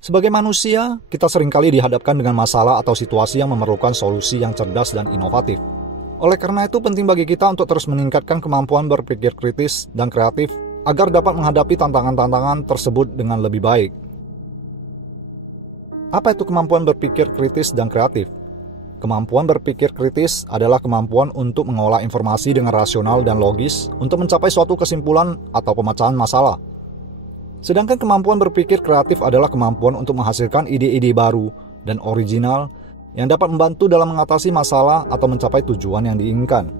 Sebagai manusia, kita seringkali dihadapkan dengan masalah atau situasi yang memerlukan solusi yang cerdas dan inovatif. Oleh karena itu, penting bagi kita untuk terus meningkatkan kemampuan berpikir kritis dan kreatif agar dapat menghadapi tantangan-tantangan tersebut dengan lebih baik. Apa itu kemampuan berpikir kritis dan kreatif? Kemampuan berpikir kritis adalah kemampuan untuk mengolah informasi dengan rasional dan logis untuk mencapai suatu kesimpulan atau pemecahan masalah. Sedangkan kemampuan berpikir kreatif adalah kemampuan untuk menghasilkan ide-ide baru dan original yang dapat membantu dalam mengatasi masalah atau mencapai tujuan yang diinginkan.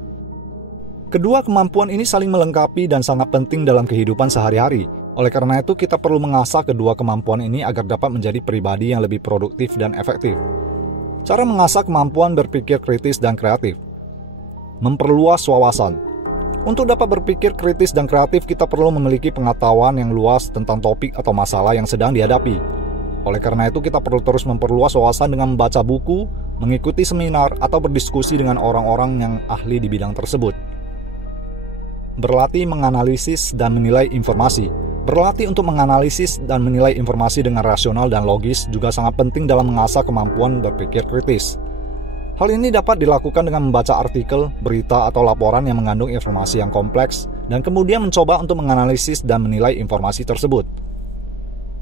Kedua kemampuan ini saling melengkapi dan sangat penting dalam kehidupan sehari-hari. Oleh karena itu, kita perlu mengasah kedua kemampuan ini agar dapat menjadi pribadi yang lebih produktif dan efektif. Cara mengasah kemampuan berpikir kritis dan kreatif. Memperluas wawasan. Untuk dapat berpikir kritis dan kreatif, kita perlu memiliki pengetahuan yang luas tentang topik atau masalah yang sedang dihadapi. Oleh karena itu, kita perlu terus memperluas wawasan dengan membaca buku, mengikuti seminar, atau berdiskusi dengan orang-orang yang ahli di bidang tersebut. Berlatih menganalisis dan menilai informasi. Berlatih untuk menganalisis dan menilai informasi dengan rasional dan logis juga sangat penting dalam mengasah kemampuan berpikir kritis. Hal ini dapat dilakukan dengan membaca artikel, berita, atau laporan yang mengandung informasi yang kompleks, dan kemudian mencoba untuk menganalisis dan menilai informasi tersebut.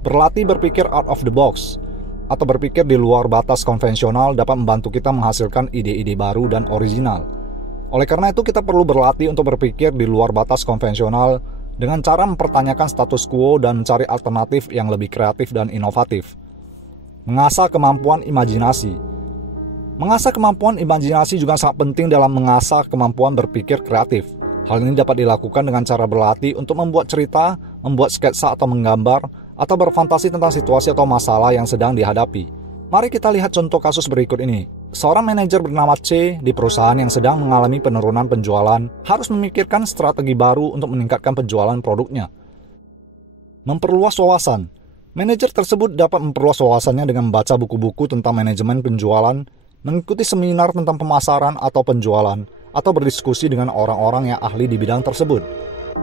Berlatih berpikir out of the box, atau berpikir di luar batas konvensional dapat membantu kita menghasilkan ide-ide baru dan original. Oleh karena itu, kita perlu berlatih untuk berpikir di luar batas konvensional dengan cara mempertanyakan status quo dan mencari alternatif yang lebih kreatif dan inovatif. Mengasah kemampuan imajinasi. Mengasah kemampuan imajinasi juga sangat penting dalam mengasah kemampuan berpikir kreatif. Hal ini dapat dilakukan dengan cara berlatih untuk membuat cerita, membuat sketsa atau menggambar, atau berfantasi tentang situasi atau masalah yang sedang dihadapi. Mari kita lihat contoh kasus berikut ini. Seorang manajer bernama C di perusahaan yang sedang mengalami penurunan penjualan harus memikirkan strategi baru untuk meningkatkan penjualan produknya. Memperluas wawasan. Manajer tersebut dapat memperluas wawasannya dengan membaca buku-buku tentang manajemen penjualan, mengikuti seminar tentang pemasaran atau penjualan, atau berdiskusi dengan orang-orang yang ahli di bidang tersebut.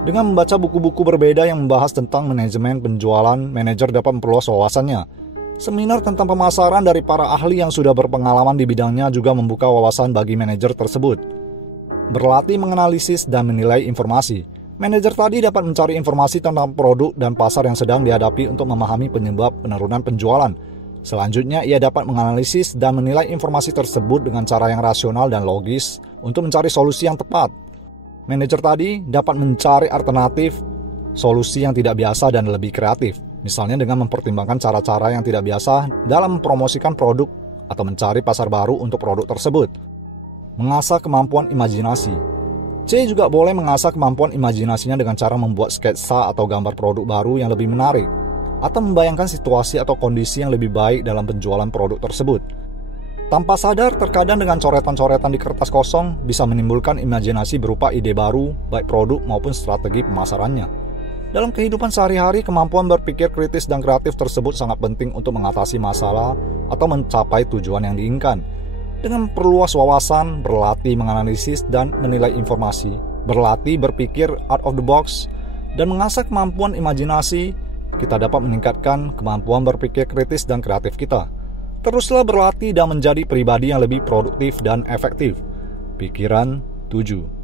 Dengan membaca buku-buku berbeda yang membahas tentang manajemen penjualan, manajer dapat memperluas wawasannya. Seminar tentang pemasaran dari para ahli yang sudah berpengalaman di bidangnya juga membuka wawasan bagi manajer tersebut. Berlatih menganalisis dan menilai informasi. Manajer tadi dapat mencari informasi tentang produk dan pasar yang sedang dihadapi untuk memahami penyebab penurunan penjualan. Selanjutnya, ia dapat menganalisis dan menilai informasi tersebut dengan cara yang rasional dan logis untuk mencari solusi yang tepat. Manajer tadi dapat mencari alternatif solusi yang tidak biasa dan lebih kreatif, misalnya dengan mempertimbangkan cara-cara yang tidak biasa dalam mempromosikan produk atau mencari pasar baru untuk produk tersebut. Mengasah kemampuan imajinasi. C juga boleh mengasah kemampuan imajinasinya dengan cara membuat sketsa atau gambar produk baru yang lebih menarik, atau membayangkan situasi atau kondisi yang lebih baik dalam penjualan produk tersebut. Tanpa sadar, terkadang dengan coretan-coretan di kertas kosong bisa menimbulkan imajinasi berupa ide baru, baik produk maupun strategi pemasarannya. Dalam kehidupan sehari-hari, kemampuan berpikir kritis dan kreatif tersebut sangat penting untuk mengatasi masalah atau mencapai tujuan yang diinginkan. Dengan memperluas wawasan, berlatih menganalisis dan menilai informasi, berlatih berpikir out of the box, dan mengasah kemampuan imajinasi, kita dapat meningkatkan kemampuan berpikir kritis dan kreatif kita. Teruslah berlatih dan menjadi pribadi yang lebih produktif dan efektif. Pikiran 7.